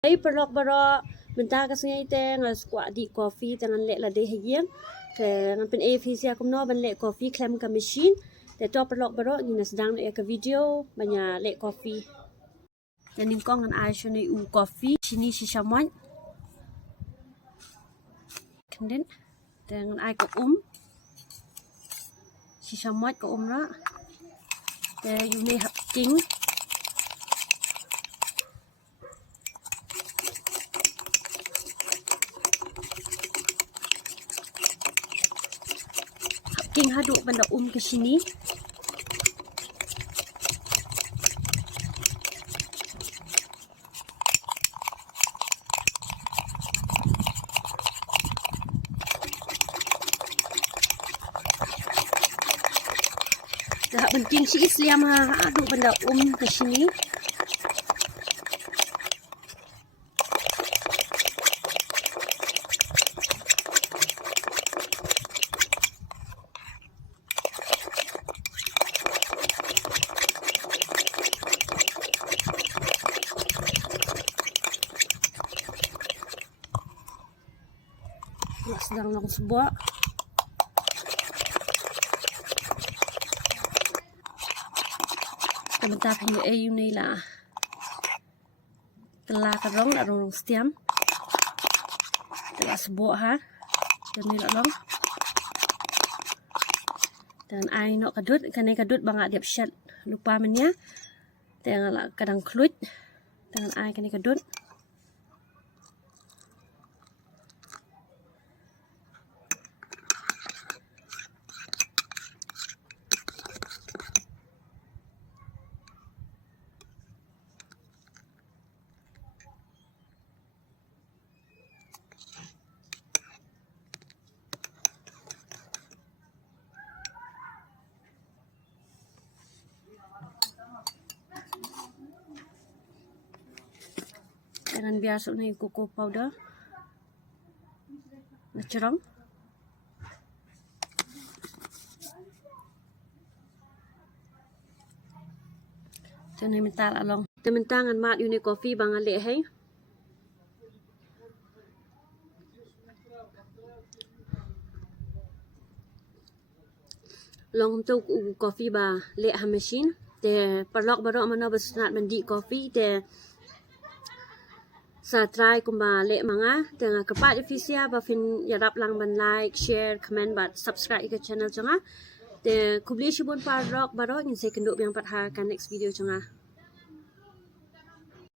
Ay perlok baro benta kasnya ite ngas kwa di coffee tangan lek la de hayem ke ngan pen efisia kumno ban lek coffee klem ka machine te to perlok baro ni sedang e ka video banyak lek coffee dan ningkong ngan ai shoni u coffee sini shisha moy kenden dengan ai ko shisha moy ko ra te yu ne hap king king hadu benda ke sini dah penting si Islam hadu benda ke sini sedang lang sebuah teman-teman hingga ayu ni lah telah kerong ada orang setiam telah sebuah dan ni lah long dan ai nak kadut kan kadut banget dia shat lupa menya dengan kadang klut dengan ai kan kadut dengan biasa ni cocoa powder natural jadi mental along teman-teman mat uni coffee bang ale hai long tu coffee ba le ha machine te perlok barok mana besnat mandi coffee te sa try kumba le manga dengan kepat efisia ba fin yarap lang ban like share comment bat subscribe ke channel changa te kubli shibun parok barok in second dok yang patha kan next video changa